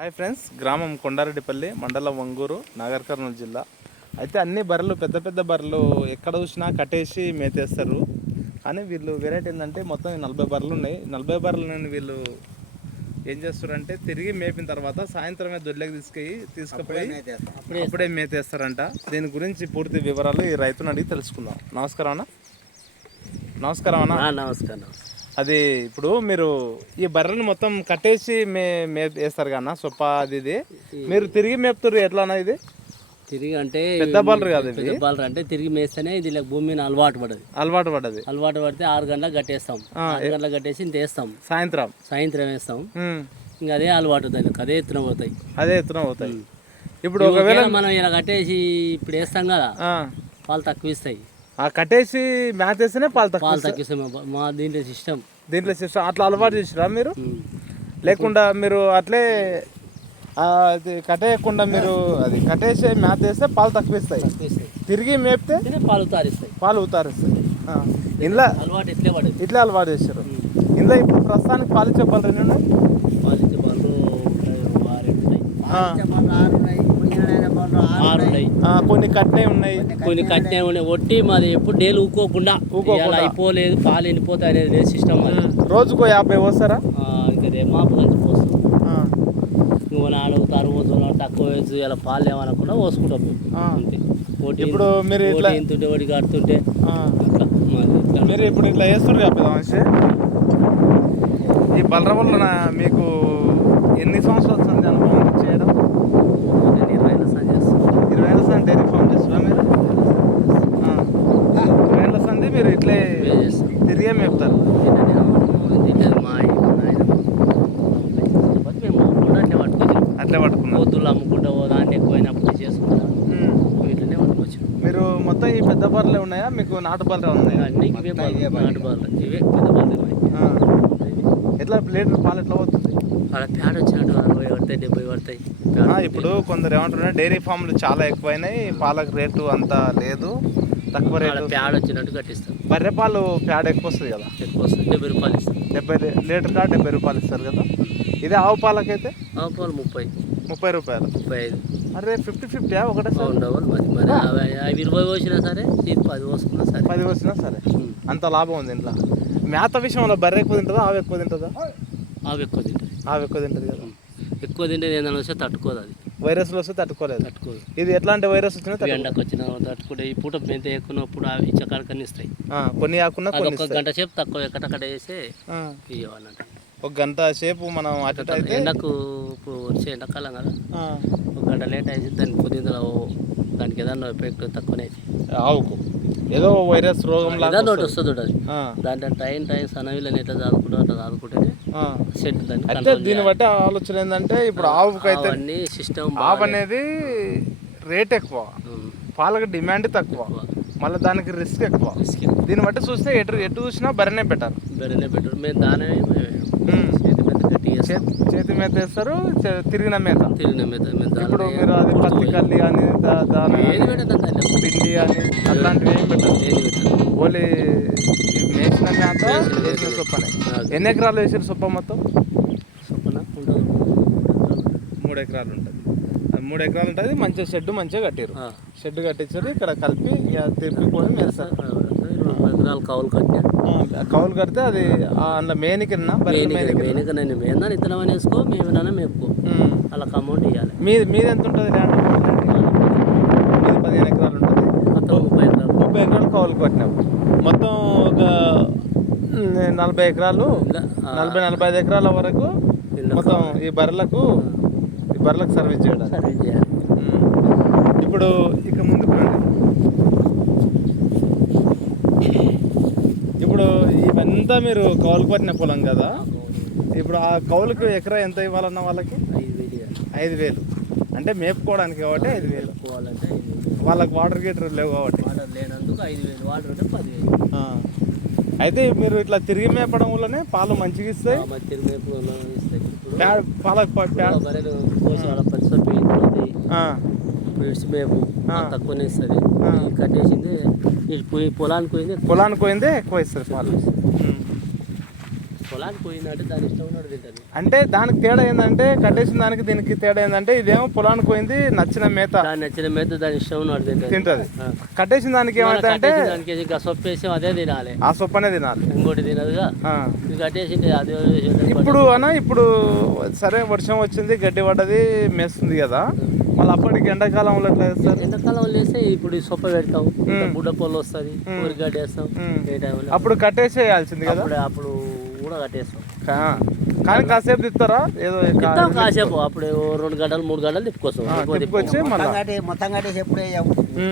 Hi friends గ్రామం కొండారెడ్డిపల్లి మండలం వంగూరు నాగర్ కర్నూలు జిల్లా. అయితే అన్ని బర్రెలు పెద్ద పెద్ద బర్రెలు ఎక్కడ చూసినా కట్టేసి మేతేస్తారు. కానీ వీళ్ళు వెరైటీ ఏంటంటే మొత్తం నలభై బర్రెలు ఉన్నాయి. నలభై బర్రెలను వీళ్ళు ఏం చేస్తారంటే తిరిగి మేపిన తర్వాత సాయంత్రమే దొడ్లకి తీసుకెళ్ళి తీసుకుపోయి అప్పుడే మేతేస్తారంట. దీని గురించి పూర్తి వివరాలు ఈ రైతుని అడిగి తెలుసుకుందాం. నమస్కారం అన్న. నమస్కారం అన్న. నమస్కారం. అది ఇప్పుడు మీరు ఈ బర్రెని మొత్తం కట్టేసి మే మేప్ వేస్తారు కన్నా సొప్ప అది ఇది. మీరు తిరిగి మేపుతారు ఎట్లా అన్న ఇది? తిరిగి అంటే పెద్ద బాలరు కాదు పెద్ద బాలర్ అంటే తిరిగి మేస్తేనే ఇది భూమి అలవాటు పడదు. అలవాటు పడ్డది అలవాటు పడితే ఆరు గంటలకు కట్టేస్తాం. ఆరు గంటలకు కట్టేసి ఇంత వేస్తాం. సాయంత్రం. సాయంత్రం వేస్తాం. ఇంకా అదే అలవాటు దానికి అదే ఎత్తున పోతాయి. అదే ఎత్తున అవుతాయి ఇప్పుడు ఒకవేళ మనం ఇలా కట్టేసి ఇప్పుడు వేస్తాం కదా పాలు తక్కువ ఇస్తాయి. కట్టేసి మ్యాచ్ వేస్తేనే పాలు తక్కువ పాలు తక్కువ ఇస్తాయి మా- దీంట్లో సిస్టమ్ దీంట్లో సిస్టమ్ అట్లా అలవాటు చేసిరా మీరు? లేకుండా మీరు అట్లే ఆ, అది కట్టేయకుండా మీరు అది కట్టేసి మ్యాచ్ వేస్తే పాలు తక్కువ ఇస్తాయి. తక్కువ ఇస్తాయి. తిరిగి మేపితే పాలు తారిస్తాయి. పాలు ఉతారిస్తాయి ఆ. ఇంట్లో అలవాటు ఇట్లే పడదు. ఇట్లా అలవాటు చేశారు ఇందులో ఇప్పుడు ప్రస్తుతానికి పాలు చెప్పాలి రెండు పాలు ఇచ్చే పాలు ఉంటాయి, ఆరు ఉన్నాయి. కొన్ని కట్టే ఉన్నాయి. కొన్ని కట్టిన ఉన్నాయి. ఒట్టి మాది ఎప్పుడు డైలీ ఊకోకుండా ఊకోకుండా. అయిపోలేదు పాలు ఎండిపోతాయి అనేది లేదు సిస్టమ్ రోజుకో యాభై వస్తారా ఆ, ఇంకా రే మాపు నుంచి పోస్తాం. నువ్వు నాలుగు తరువాత తక్కువ వేసి ఇలా పాలు ఏమనకుండా పోసుకుంటాం మేము. అంతే. ఇప్పుడు మీరు ఇట్లా ఇంతుంటే ఒకటి కడుతుంటే మీరు ఇప్పుడు ఇట్లా వేస్తారు కదా మనిషి? ఈ బలరవల్ల మీకు ఎన్ని సంవత్సరాలు అనుభవం? ఇరవై ఏళ్ళ సంది డైరీ ఫామ్ చేస్తారా మీరు? ఇరవై ఏళ్ళ సంది మీరు ఇట్లే. తిరిగే మేపుతారు. అట్లే పట్టుకున్నారు. పొద్దులు అమ్ముకుంటా దాంట్లో ఎక్కువైనప్పుడు చేసుకుంటా. ఉమ్. వీటినే పట్టుకొచ్చాం మీరు మొత్తం ఈ పెద్ద బర్రెలే ఉన్నాయా? మీకు నాటు బర్రెలే ఉన్నాయా? నాటు బాగా ఇవే పెద్ద ఆ. ఎట్లా లీటర్ పాలు ఎట్లా పోతుంది? అలా ప్యాడ్ వచ్చినట్టు అరవై పడతాయి డెబ్బై పడతాయి. ఇప్పుడు కొందరు ఏమంటున్నారు డైరీ ఫామ్లు చాలా ఎక్కువైనాయి పాలకు రేటు అంత లేదు తక్కువ రేటు. ప్యాడ్ వచ్చినట్టు కట్టిస్తాం బర్రె పాలు ప్యాడ్ ఎక్కువ వస్తుంది కదా? ఎక్కువ వస్తుంది. డెబ్బై రూపాయలు ఇస్తాం డెబ్బై లీటర్ కా డెబ్బై రూపాయలు ఇస్తారు కదా? ఇది ఆవు పాలకైతే? ఆవు పాలు ముప్పై. ముప్పై రూపాయలు. ముప్పై ఐదు. అరే ఫిఫ్టీ ఫిఫ్టీ ఒకటే సార్? ఉండవాలి మరి మరి అవి ఇరవై పోసినా సరే ఇది పది పోసుకున్నా సరే. పది వచ్చినా సరే. అంత లాభం ఉంది ఇంట్లో. మేత విషయంలో బర్రె ఎక్కువ తింటుందా ఆవు ఎక్కువ తింటుందా? ఆవు ఎక్కువ తింటుంది. ఆవు ఎక్కువ తింటుంది కదా? ఎక్కువ తింటే ఏందని వస్తే తట్టుకోదు అది. వైరస్లు వస్తే తట్టుకోలేదు. తట్టుకోదు. ఇది ఎట్లాంటి వైరస్ వచ్చినా ఎండకు వచ్చిన తట్టుకుంటే ఈ పూట మెంత ఎక్కున్నప్పుడు అవి ఇచ్చకాడకన్నీ ఇస్తాయి ఆ, కొన్ని కాకుండా ఒక. గంట సేపు తక్కువ ఎక్కడక్కడ వేసి ఆ, ఇవ్వాలన్నట్టు ఒక గంట సేపు మనం అటు ఇటు అయితే ఎండకు ఇప్పుడు వచ్చే ఎండాకాలం కదా. ఒక గంట లేట్ అయితే దానికి పొద్దున్న దానికి ఏదన్నా ఎఫెక్ట్ తక్కువనే. ఆవుకు. ఏదో వైరస్ రోగం లాగా ఒకటి వస్తుంది. అది. దాంట్లో టైం టైం సనవిలని ఎట్లా చదువుకుంటూ అట్లా చదువుకుంటేనే ఆ. సెట్ దాన్ని అయితే దీన్ని చేయాలి. బట్టి ఆలోచన ఏంటంటే ఇప్పుడు ఆవుకు అయితే అవన్నీ సిస్టమ్ ఆవు అనేది రేట్ ఎక్కువ. పాలకు డిమాండ్ తక్కువ. మళ్ళీ దానికి రిస్క్ ఎక్కువ. దీన్ని బట్టి చూస్తే ఎటు ఎటు చూసినా బర్రెనే బెటర్. బెరనే బెటర్. మేము దానే. చేతి మేత వేస్తారు తిరిగిన మేత తిరిగిన మీద మేము ఇప్పుడు మీరు అది పత్తి కల్లి అని పిండి అని అట్లాంటివి ఏం పెట్టదు ఓన్లీ మేసిన మేత వేసిన మేత. సొప్పనే. ఎన్ని ఎకరాలు వేసారు సొప్ప మొత్తం? ఉండదు మూడు ఎకరాలు ఉంటుంది. మూడు ఎకరాలు ఉంటుంది. మంచిగా షెడ్ మంచిగా కట్టారు. షెడ్ కట్టించారు ఇక్కడ కలిపి ఇక తిప్పికొని పత్రాలు కవులు కట్టినా ఆ, కౌలు కడితే అది అందులో మెయిన్గా మెయిన్గా నేను మేందా ఇతనం వేసుకో మేము ఏమైనా మేపుకో వాళ్ళకి అమౌంట్ ఇవ్వాలి మీది మీది ఎంత ఉంటుంది ల్యాండ్? మీది పదిహేను ఎకరాలు ఉంటుంది. మొత్తం ముప్పై ఎకరాలు. ముప్పై ఎకరాలు కౌలు కట్టినావు మొత్తం ఒక నలభై ఎకరాలు నలభై నలభై ఐదు ఎకరాల వరకు మొత్తం ఈ బర్రెలకు ఈ బర్రెలకు సర్వీస్ చేయడం. ఇప్పుడు ఇక ముందుకు రండి ఇప్పుడు ఇవంతా మీరు కౌలు పట్టిన పొలం కదా? ఇప్పుడు ఆ కౌలుకి ఎకరా ఎంత ఇవ్వాలన్న వాళ్ళకి? ఐదు వేలు. అంటే మేపుకోవడానికి కాబట్టి ఐదు వేలు. పోవాలంటే వాళ్ళకి వాటర్ గీటర్ లేవు కాబట్టి. వాటర్ లేనందుకు ఐదు వేలు వాటర్ ఉంటే పదివేలు. అయితే మీరు ఇట్లా తిరిగి మేపడం వల్లనే పాలు మంచిగా ఇస్తాయి? తిరిగి మేపు ఇస్తాయి. ప్యాడ్ పాలకు ప్యాడ్ బర్రెలు ఆడ ఇడిచి మేపు తక్కువనే ఇస్తుంది. కట్టేసింది. పోయి పొలానికి పోయింది పొలానికి పోయిందే ఎక్కువ ఇస్తుంది పాలు. పొలానికి పోయిందంటే దాని ఇష్టం ఉన్నాడు తింటాను అంటే దానికి తేడా ఏంటంటే కట్టేసిన దానికి దీనికి తేడా ఏంటంటే ఇదేమో పొలానికి పోయింది నచ్చిన మేత దాని నచ్చిన మీద దాని ఇష్టం ఉన్నాడు తింటాను తింటది. కట్టేసిన దానికి ఏమైతే అంటే దానికి ఇంకా సొప్పు వేసి అదే తినాలి. ఆ సొప్పనే తినాలి. ఇంకోటి తినదుగా. కట్టేసింది అది ఇప్పుడు అన్న ఇప్పుడు సరే వర్షం వచ్చింది గడ్డి పడ్డది మేస్తుంది కదా. మళ్ళీ అప్పటికి ఎండాకాలంలో ఎట్లా చేస్తారు? ఎండాకాలం వదిలేస్తే ఇప్పుడు ఈ సొప్ప పెడతాం. బుడ్డ పొల్లు వస్తుంది ఊరిగడ్డ వేస్తాం ఉమ్. ఏ టైంలో అప్పుడు కట్టేసేయాల్సింది కదా? అప్పుడు అప్పుడు కూడా కట్టేస్తాం. కానీ కాసేపు తిప్పుతారా? ఏదో కాసేపు. అప్పుడు ఓ రెండు గంటలు మూడు గంటలు తిప్పుకొస్తాం. తిప్పుకొచ్చి మళ్ళా. మొత్తం కట్టి మొత్తం కట్టేసి ఎప్పుడు.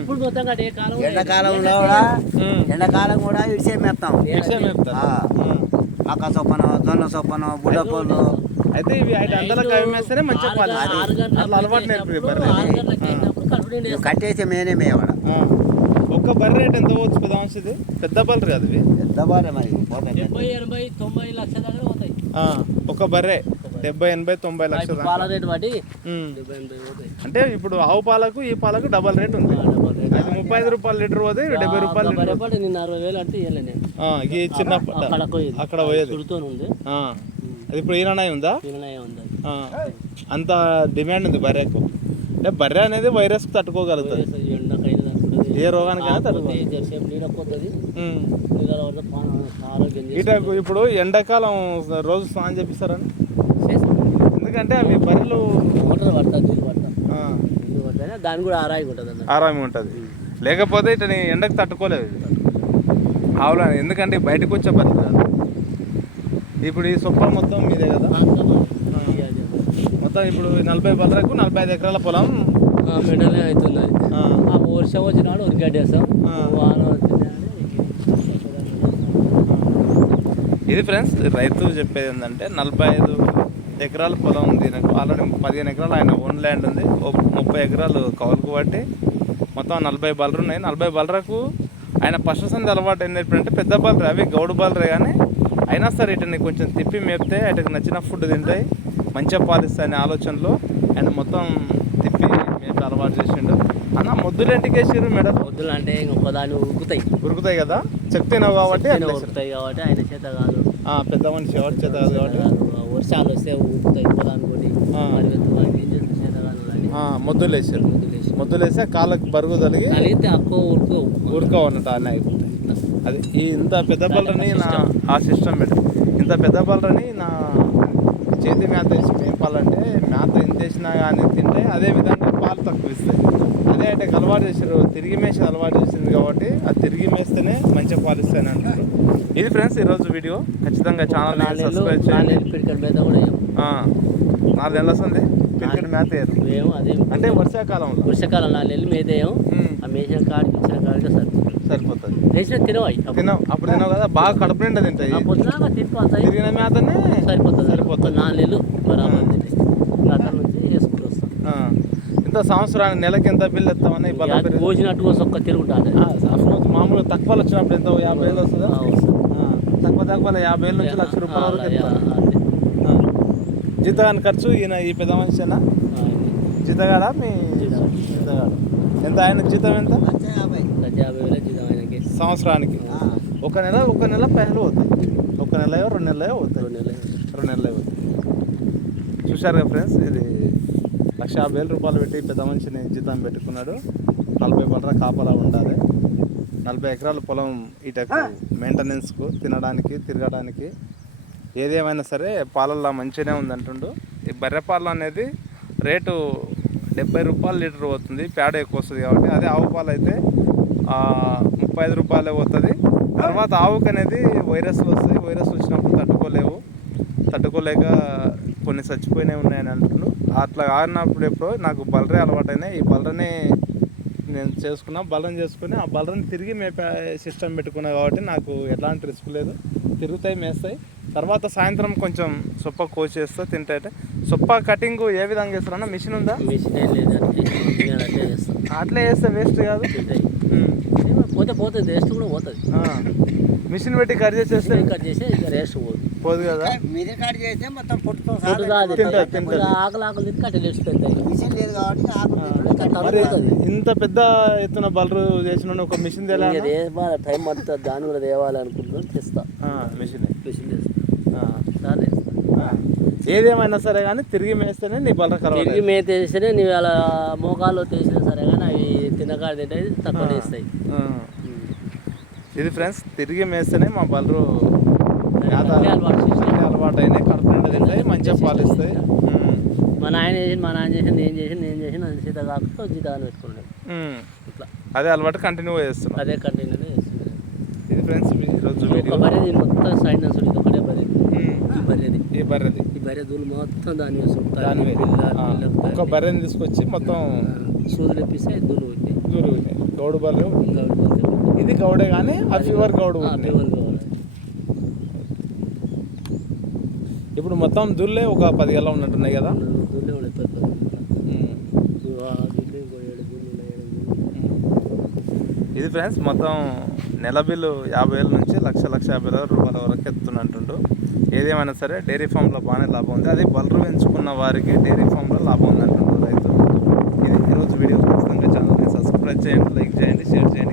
ఇప్పుడు మొత్తం కట్టే కాలం ఎండాకాలంలో కూడా. ఎండాకాలం కూడా ఇడిసే మేపుతాం. మక్క సొప్పను జొన్న సొప్పను బుడ్డపళ్ళు అయితే ఇవి ఐదు వందలకు అవి మేస్తేనే మంచిగా పాలు అట్లా అలవాటు నేర్పి వేస్తాం. కట్టేసి మేనే మేయవాడ ఒక్క బర్రె రేట్ ఎంత పోవచ్చు పెద్ద ఇది? పెద్ద బర్రె కాదు ఇవి. పెద్ద బారే మరి. డెబ్బై ఎనభై తొంభై లక్షల దగ్గర పోతాయి. ఆ, ఒక బర్రె. డెబ్బై ఎనభై తొంభై లక్షల. పాల రేటు బట్టి అంటే ఇప్పుడు ఆవు పాలకు ఈ పాలకు డబల్ రేట్ ఉంది. అది ముప్పై ఐదు రూపాయలు లీటర్ పోతే డెబ్బై రూపాయలు లీటర్ నిన్న అరవై వేలు అంటే ఇవ్వలే నేను. చిన్న అక్కడ పోయేది అక్కడ పోయేది. చుడుతూ ఉంది ఆ, అది ఇప్పుడు ఈయన ఉందా? అంత డిమాండ్ ఉంది బర్రెకు. అంటే బర్రె అనేది వైరస్ తట్టుకోగలుగుతుంది. ఏ రోగానికైనా తట్టుకోగలుగుతుంది టైప్ ఇప్పుడు ఎండాకాలం రోజు స్నానం చేపిస్తారని. ఎందుకంటే అవి బర్రెలు మోటార్ పడుతుంది దాని కూడా ఆరాయి ఉంటుంది ఆరామి ఉంటుంది. లేకపోతే ఇతని ఎండకు తట్టుకోలేదు. ఆవులు ఎందుకంటే బయటకు వచ్చే పని కాదు ఇప్పుడు ఈ సొప్ప మొత్తం మీదే కదా? మొత్తం ఇప్పుడు నలభై బర్రెకు నలభై ఐదు ఎకరాల పొలం. మెడలే అవుతుంది వర్షం వచ్చినాడు ఉరిగడ్డేస్తాం. వాన ఇది ఫ్రెండ్స్ రైతు చెప్పేది ఏంటంటే నలభై ఐదు ఎకరాల పొలం ఉంది నాకు. ఆల్రెడీ పదిహేను ఎకరాలు ఆయన ఓన్ ల్యాండ్ ఉంది. ముప్పై ఎకరాలు కౌలుకు పట్టి మొత్తం నలభై బలరు ఉన్నాయి. నలభై బలరకు ఆయన పశుసంధి అలవాటు ఏంటంటే పెద్ద బలరే అవి గౌడు బలరే కానీ అయినా సరే ఇటని కొంచెం తిప్పి మేపితే వాటికి నచ్చిన ఫుడ్ తింటాయి. మంచిగా పాలిస్తాయి అనే ఆలోచనలో ఆయన మొత్తం తిప్పి మేపి అలవాటు చేసిండు. అన్న మొద్దులు ఎంటికి వేసిర్రు మేడం? వద్దులు అంటే ఇంకొకదాన్ని ఉరుకుతాయి. ఉరుకుతాయి కదా? చెప్తేనావు కాబట్టి. ఉరుకుతాయి కాబట్టి ఆయన చేత కాదు. పెద్ద మనిషి ఎవరి చేత కాదు కాబట్టి. వర్షాలు వస్తే ఉరుకుతాయి పొలాన్ని కొట్టి చేత కాదు మొద్దులు వేసారు. మొద్దులు వేస్తే కాళ్ళకు బరుగు తలిగి కలిగితే అక్కో ఉరుకు ఊరుకో ఉన్నట్టు అన్నీ అయిపోతాయి అది ఈ ఇంత పెద్ద పళ్ళని నా ఆ సిస్టమ్ పెట్టు ఇంత పెద్ద పళ్ళని నా చేతి మేత వేసి మేపాలంటే మేత ఎంత వేసినా కానీ తింటే అదే విధంగా పాలు తక్కువ ఇస్తాయి అదే అంటే అలవాటు చేసారు తిరిగి మేసి అలవాటు చేసింది కాబట్టి అది తిరిగి మేస్తేనే మంచిగా పాలు ఇస్తాయని అంటారు ఇది ఫ్రెండ్స్ ఈరోజు వీడియో. ఖచ్చితంగా నాలుగు సబ్స్క్రైబ్ చేయండి. నాలుగు నెలలు వస్తుంది. పిరికెట్ మేత వేయరు. అంటే వర్షాకాలంలో. వర్షాకాలం నాలుగు నెలలు ఉమ్, ఆ మేసిన కాడికి ఇచ్చిన కాడికి సరి సరిపోతుంది. వేసిన తినవాయి తినవు. అప్పుడు తినవు కదా బాగా కడుపు నిండా తింటాయి. పొద్దున తినిపోతాయి తిరిగిన మేతనే సరిపోతుంది. సరిపోతుంది. నాలుగు నెలలు బరాబర్ తింటాయి. నుంచి వేసుకుంటూ వస్తాం. ఇంత సంవత్సరానికి నెలకి ఎంత బిల్లు ఎత్తామని యాది పోసినట్టుగా సొక్క తిరుగుతాడు మామూలు తక్కువ వచ్చినప్పుడు ఎంత? యాభై వేలు వస్తుందా? తక్కువ తక్కువ యాభై వేల నుంచి లక్ష రూపాయల వరకు. జీతగాని ఖర్చు ఈయన ఈ పెద్ద మనిషినా? జీతగాడా మీ జీతగాడు. ఎంత? ఆయన జీతం ఎంత? యాభై. యాభై వేల జీతం. ఆయనకి సంవత్సరానికి. ఒక నెల ఒక నెల పైసలు పోతాయి. ఒక నెల రెండు నెలలు పోతాయి. రెండు నెలలు. రెండు నెలలు పోతాయి. చూశారుగా ఫ్రెండ్స్ ఇది లక్ష యాభై వేల రూపాయలు పెట్టి పెద్ద మనిషిని జీతం పెట్టుకున్నాడు. నలభై బలరా కాపలా ఉండాలి. నలభై ఎకరాల పొలం ఇటకు మెయింటెనెన్స్కు తినడానికి తిరగడానికి ఏదేమైనా సరే పాలల్లో మంచిగానే ఉందంటుండు ఈ బర్రె పాలు అనేది రేటు డెబ్బై రూపాయలు లీటర్ పోతుంది. పేడ ఎక్కువ వస్తుంది కాబట్టి అదే ఆవు పాలు అయితే ఆ, ముప్పై ఐదు రూపాయలే పోతుంది. తర్వాత ఆవుకు అనేది వైరస్లు వస్తాయి వైరస్ వచ్చినప్పుడు తట్టుకోలేవు. తట్టుకోలేక కొన్ని చచ్చిపోయినవి ఉన్నాయని అంటుండ్రు అట్లా ఆడినప్పుడు ఎప్పుడో నాకు బలరే అలవాటైనాయి. ఈ బలరని నేను చేసుకున్నా. బలం చేసుకుని ఆ బలరని తిరిగి మేపే సిస్టమ్ పెట్టుకున్నా కాబట్టి నాకు ఎలాంటి రిస్క్ లేదు. తిరుగుతాయి మేస్తాయి. తర్వాత సాయంత్రం కొంచెం సొప్ప కోసేస్తే తింటే సొప్ప కటింగ్ ఏ విధంగా చేస్తారన్నా మిషన్ ఉందా? మిషన్ అట్లే చేస్తాం. చేస్తే వేస్ట్ కాదు. పోతే పోతుంది రెస్ట్ కూడా పోతుంది. ఆ. మిషన్ పెట్టి కట్ చేసేస్తే కట్ చేసి ఇక రెస్ట్ పోదు. పోదు కదా? మీదే కాడి చేస్తే మొత్తం తింటది. ఆకలి ఆకలి తిని కట్టెలు వేసి పెడతాయి. మిషన్ లేదు కాబట్టి. మరి. ఇంత పెద్ద ఎత్తున బలరు చేసిన ఒక మిషన్ తెలా ఇంకా దేవాల టైం పడుతుంది దాన్ని కూడా తేవాలనుకుంటున్నాం తెస్తా. మిషన్. మిషన్ తెస్తా. ఏదేమైనా సరే కానీ తిరిగి మేస్తేనే నీ బర్రె తిరిగి కలవాలి మేత వేస్తేనే నీవు అలా మోకాలు తీసినా సరే కానీ అవి తినకాడ తింటాయి తక్కువ వేస్తాయి ఇది ఫ్రెండ్స్ తిరిగి మేస్తేనే మా మేత అలవాటు అయినాయి కడుపు నిండా తింటాయి మంచిగా పాలిస్తాయి. మా నాయన చేసి మా నాన్న చేసి నేను చేసి నేను చేసి అది సీత కాకుండా జీత అని పెట్టుకున్నాడు. ఇట్లా. అదే అలవాటు కంటిన్యూ చేస్తున్నాం. అదే కంటిన్యూనే చేస్తున్నాడు ఇది ఫ్రెండ్స్ ఈరోజు ఒక వీడియో బర్రె దీని మొత్తం సైడ్ ఇది ఒకటే బర్రె ఉమ్. ఈ బర్రెది. ఈ బర్రెది. ఈ బర్రె దూలు మొత్తం దాని దాని ఒక బర్రెని తీసుకొచ్చి మొత్తం సూదులు ఇప్పిస్తే దూలు ఉంది దూరు గౌడు బర్రె. ఇది గౌడే కానీ ఆ ఫీవర్ గౌడు ఇప్పుడు మొత్తం దుల్లే ఒక పది గల ఉన్నట్టున్నాయి కదా ఇది ఫ్రెండ్స్ మొత్తం నెల బిల్లు యాభై వేల నుంచి లక్ష లక్ష యాభై వేల రూపాయల వరకు ఎత్తున్నట్టుండు ఏదేమైనా సరే డైరీ ఫామ్లో బాగానే లాభం ఉంది. అది బలరు పెంచుకున్న వారికి డైరీ ఫామ్లో లాభం ఉంది అంటుండ్రు రైతు ఇది ఈరోజు వీడియో ఖచ్చితంగా ఛానల్ని సబ్స్క్రైబ్ చేయండి లైక్ చేయండి షేర్ చేయండి